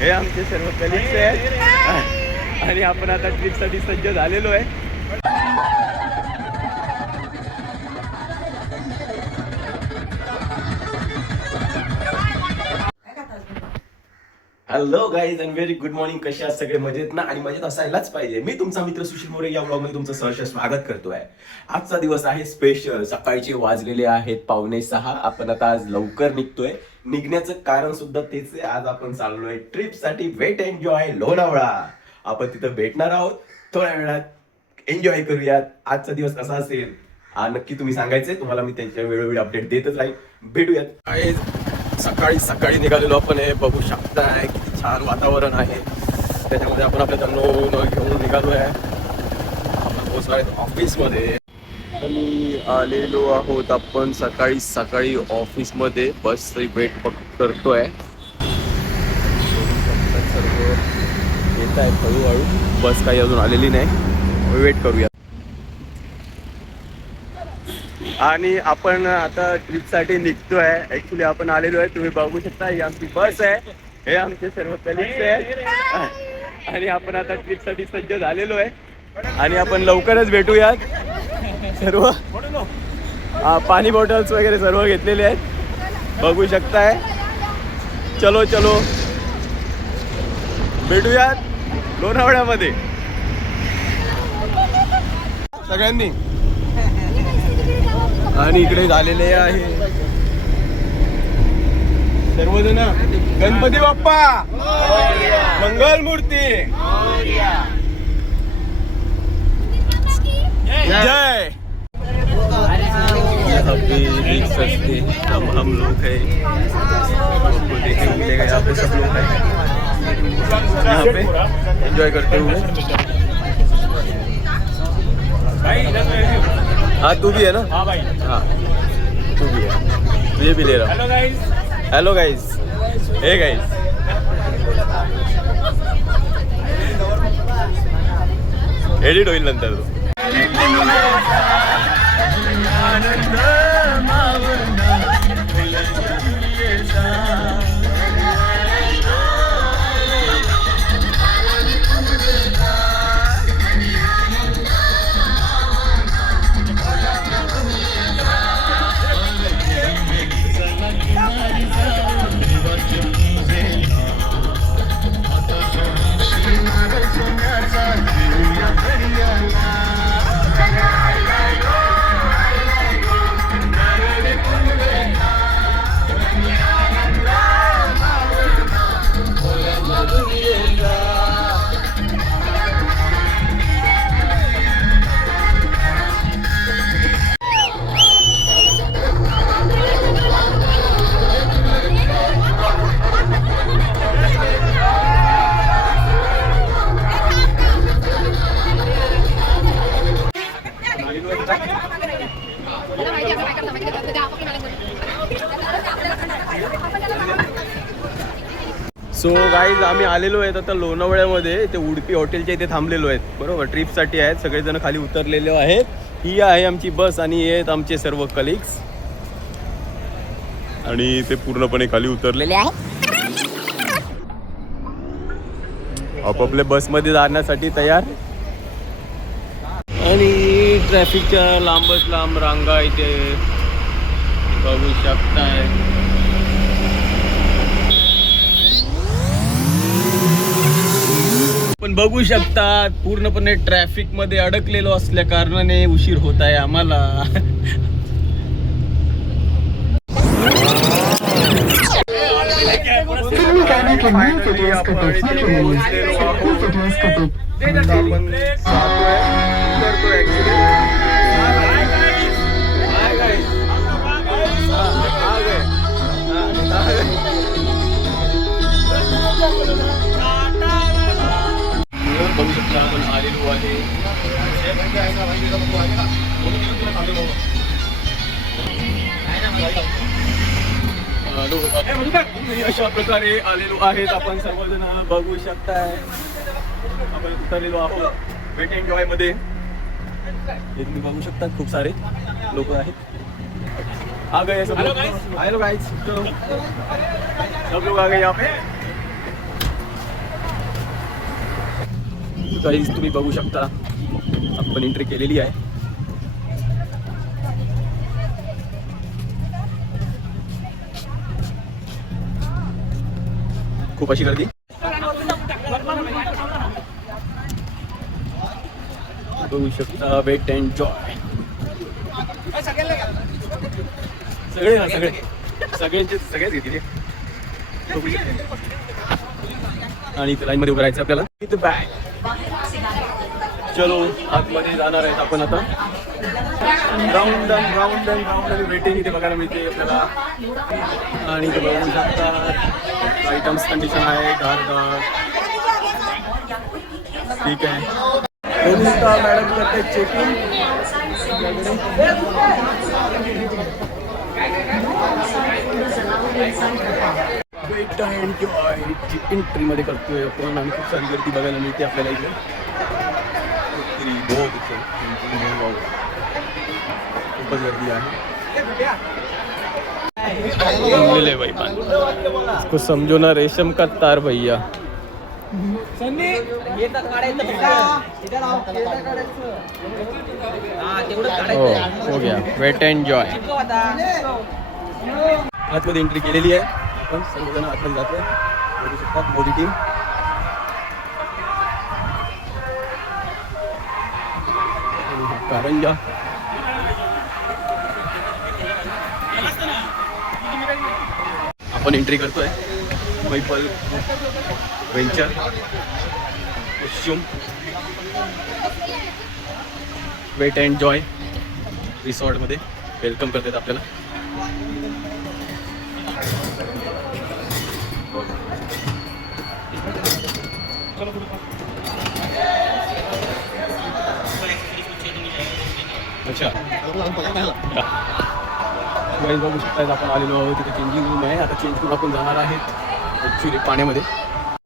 हे आमचे सर्व कलिग्स आहेत आणि आपण आता ट्रिपसाठी सज्ज झालेलो आहे. Hello guys and very good morning. कसे आहात सगळे? मजेत ना? आणि मजेत असायलाच पाहिजे. मी तुमचा मित्र सुशील मोरे या ब्लॉगमध्ये तुमचं सहर्ष स्वागत करतोय. आजचा दिवस आहे स्पेशल. सकाळचे वाजलेले आहेत 5:45. आपण आता आज लवकर निघतोय. निघण्याचं कारण सुद्धा तेच आहे. आज आपण चाललोय ट्रिपसाठी वेट एन्जॉय लोणावळा. आपण तिथं भेटणार आहोत. थोड्या वेळात एन्जॉय करूयात. आजचा दिवस कसा असेल नक्की तुम्ही सांगायचंय. तुम्हाला मी त्यांच्या वेळोवेळी अपडेट देतच राहील. भेटूयात. सकाळी सकाळी निघालेलो आपण. हे बघू शकताय किती छान वातावरण आहे. त्याच्यामध्ये आपण आपल्या तरुण घेऊन निघालो आहे. आपण पोहोचलो आहे ऑफिसमध्ये. आणि आलेलो आहोत आपण सकाळी सकाळी ऑफिसमध्ये. बसची वेट करतोय. सर्व येत आहे हळूहळू. बस काही अजून आलेली नाही. वेट करूया. आणि आपण आता ट्रिपसाठी निघतोय. ऍक्च्युली आपण आलेलो आहे. तुम्ही बघू शकता ही आमची बस आहे. हे आमचे सर्व कलिग्स आहेत आणि आपण आता ट्रिपसाठी सज्ज झालेलो आहे. आणि आपण लवकरच भेटूयात. सर्व पाणी बॉटल्स वगैरे सर्व घेतलेले आहेत. बघू शकताय. चलो चलो भेटूयात लोणावळ्यामध्ये सगळ्यांनी. आणि इकडे झालेले आहे सर्वजण. गणपती बाप्पा मंगल मूर्ती जय. हम लोग हैं आपको देखने मिलेगा. यहाँ पे सब लोग हैं. यहाँ पे एंजॉय करते हुए. हाँ तू भी है ना? हाँ भाई. हाँ तू भी है. तुझे भी ले रहा हूँ. Hello guys. Hello guys. Hey guys. Edit होईल नंतर तो. सो गाईज आम्ही आलेलो आहेत आता लोणावळ्यामध्ये. ते उडपी हॉटेलच्या इथे थांबलेलो आहेत. बरोबर ट्रिपसाठी आहेत. सगळेजण खाली उतरलेले आहेत. ही आहे आमची बस आणि हे आहेत आमचे सर्व कलिग्स. आणि ते पूर्णपणे खाली उतरलेले आहेत. आपापल्या बसमध्ये जाण्यासाठी तयार. आणि ट्रॅफिकच्या लांबच लांब रांगा इथे बघू शकताय. पण बघू शकतात पूर्णपणे ट्रॅफिक मध्ये अडकलेलो असल्या कारणाने उशीर होत आहे आम्हाला. बघू शकता आपण आलेलो आहे. अशा प्रकारे आलेलो आहेत आपण सर्वजण. बघू शकताय आपण उतरलेलो आहोत वेट एन्जॉय मध्ये. तुम्ही बघू शकता खूप सारे लोक आहेत. आ गए सब लोग. Hello guys. सब लोग आ गए यहाँ पे. गाईज तुम्ही बघू शकता आपण एंट्री केलेली आहे. खूप अशी गर्दी बघू शकता. वेट अँड जॉय सगळे ना सगळे सगळ्यांचे सगळेच घेतले आणि इथे लाईन मध्ये उभं राहायचं आपल्याला. इथं बॅग चलो आतमध्ये जाणार आहेत आपण आता. Round and round and round आणि वेटिंग इथे बघायला मिळते आपल्याला. आणि इथे बघू शकता आयटम्स कंडिशन आहे गार. ठीक आहे मॅडम करते checking. Wait and joy entry मध्ये करतोय आपण आणि खूप सारी गर्दी बघायला मिळते आपल्याला इथे. खूपच गर्दी आहे. भाई इसको समझो ना रेशम का तार भैया. हो गया वेट अँड जॉय. आतमध्ये एंट्री केलेली आहे आपण सर्वजण आतमध्ये जातोय. बघू शकता मोदी टीम. कारंजा आपण एंट्री करतोय. मैफल वेंचर वेट अँड जॉय रिसॉर्टमध्ये वेलकम करतात आपल्याला. अच्छा बघू शकता आपण आलेलो आहोत. तिथे चेंजिंग रूम आहे. आता चेंज करून आपण जाणार आहेत ॲक्च्युली पाण्यामध्ये.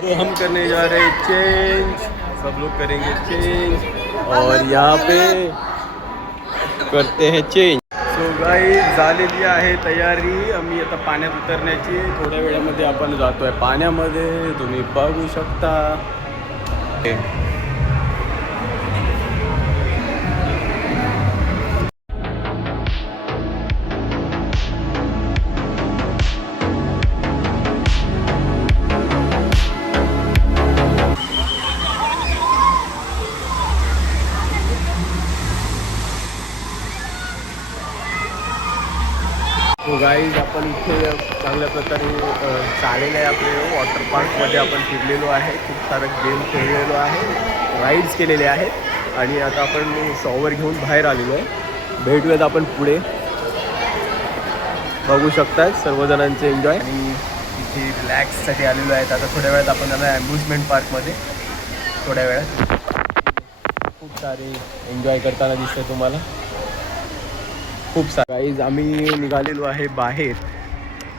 तो हम करने जा रहे चेंज. सब लोग करेंगे चेंज और यहाँ पे करते हैं चेंज. सो गाईज झालेली आहे तयारी. आम्ही आता पाण्यात उतरण्याची. थोड्या वेळामध्ये आपण जातोय पाण्यामध्ये. तुम्ही बघू शकता. तो गाईज आपण इथे चांगल्या प्रकारे चाललेलं आहे. आपले वॉटर पार्कमध्ये आपण फिरलेलो आहे. खूप सारं गेम खेळलेलो आहे. राईड्स केलेले आहेत आणि आता आपण शॉवर घेऊन बाहेर आलेलो आहे. भेटूयात आपण पुढे. बघू शकतात सर्वजणांचे एन्जॉय. आणि इथे रिलॅक्ससाठी आलेलो आहेत. आता थोड्या वेळात आपण जाणार अम्युजमेंट पार्कमध्ये. थोड्या वेळात खूप सारे एन्जॉय करताना दिसतं तुम्हाला. खूप सारं गाईज आम्ही निघालेलो आहे बाहेर.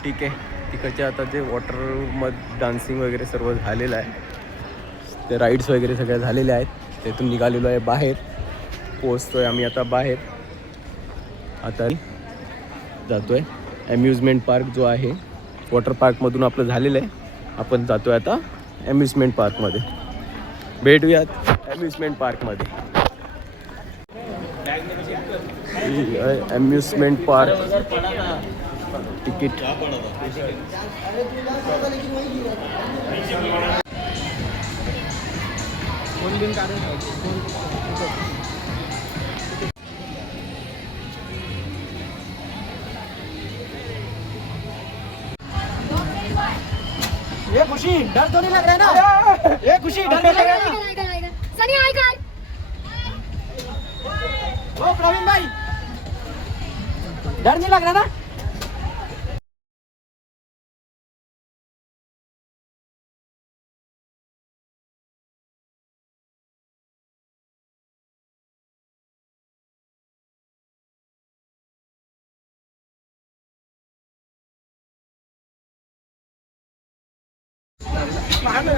ठीक आहे. तिकडच्या आता जे वॉटरमध्ये डान्सिंग वगैरे सर्व झालेलं आहे. ते राईड्स वगैरे सगळ्या झालेल्या आहेत. तेथून निघालेलो आहे बाहेर. पोचतो आहे आम्ही आता बाहेर. आता जातो आहे अम्युजमेंट पार्क जो आहे. वॉटर पार्कमधून आपलं झालेलं आहे. आपण जातो आहे आता अम्युजमेंट पार्कमध्ये. भेटूयात अम्युजमेंट पार्कमध्ये. अम्युजमेंट पार्क तिकीट ये खुशी डर तो नहीं लग रहा है ना? ये खुशी डर नहीं लग रहा है ना? सनी आई कर. ओ प्रवीण भाई डर नहीं लग रहा ना?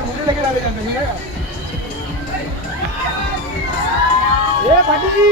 मुझे लगे डाले जाते हैं. ये भाटी जी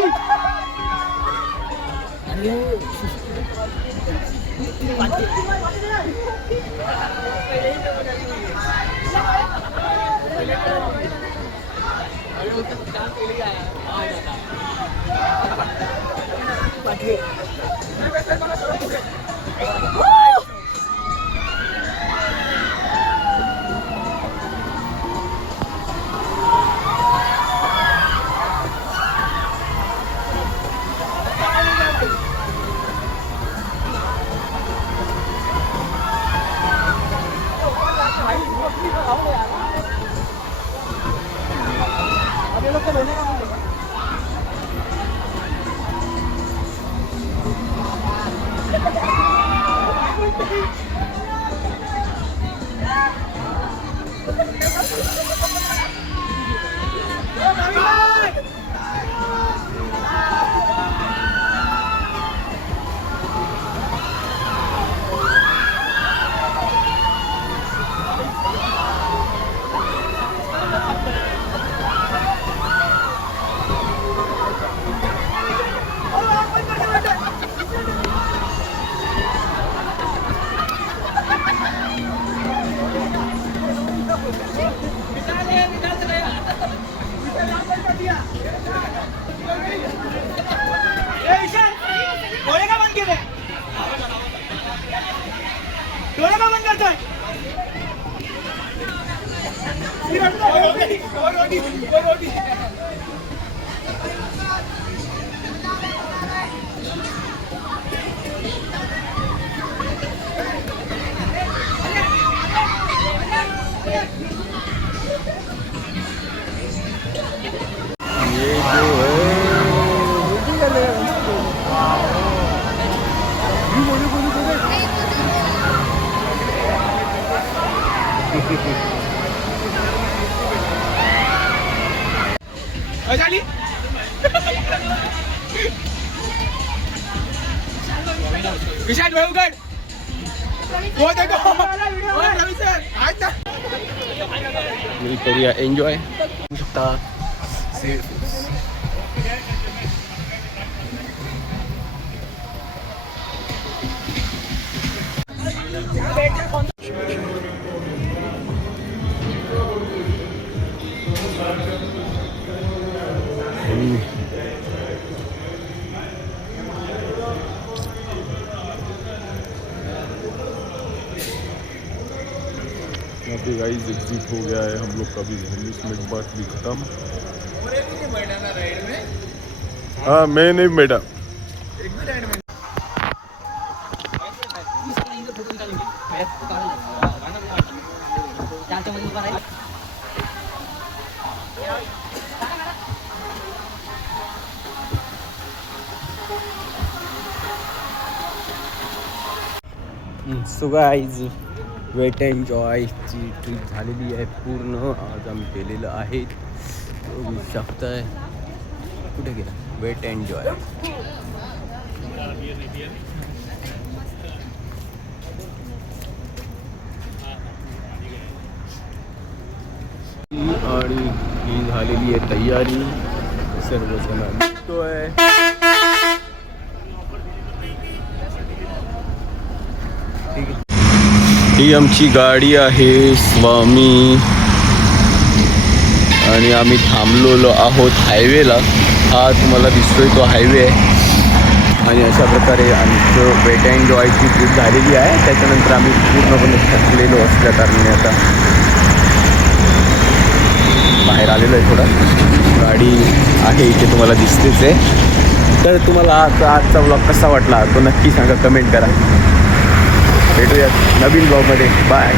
डोळे का बंद केले? डोळे का बंद करतोय? झाली विशाल वेळुगड करूया एन्जॉय करू शकता. यहाँ पे गाइस एग्जिट हो गया है हम लोग का भी 19 मिनट बाद भी खत्म. हाँ मैं नहीं बैठा. सो गाईज वेट अँड जॉयची ट्रिप झालेली आहे पूर्ण. आज आम्ही केलेलं आहे बघू शकताय. कुठे गेला वेट अँड जॉय. आणि ही झालेली आहे तयारी. सर्वजण निघतोय. ठीक आहे. ही आमची गाडी आहे स्वामी आणि आम्ही थांबलेलो आहोत हायवेला. हा तुम्हाला दिसतोय तो हायवे आहे. आणि अशा प्रकारे आमचं वेट अँड जॉयची ट्रिप झालेली आहे. त्याच्यानंतर आम्ही पूर्णपणे थकलेलो असल्या कारणाने आता बाहेर आलेलो आहे. थोडा गाडी आहे इथे तुम्हाला दिसतेच आहे. तर तुम्हाला आजचा व्लॉग कसा वाटला तो नक्की सांगा, कमेंट करा. भेटूयात नवीन ब्लॉगमध्ये. बाय.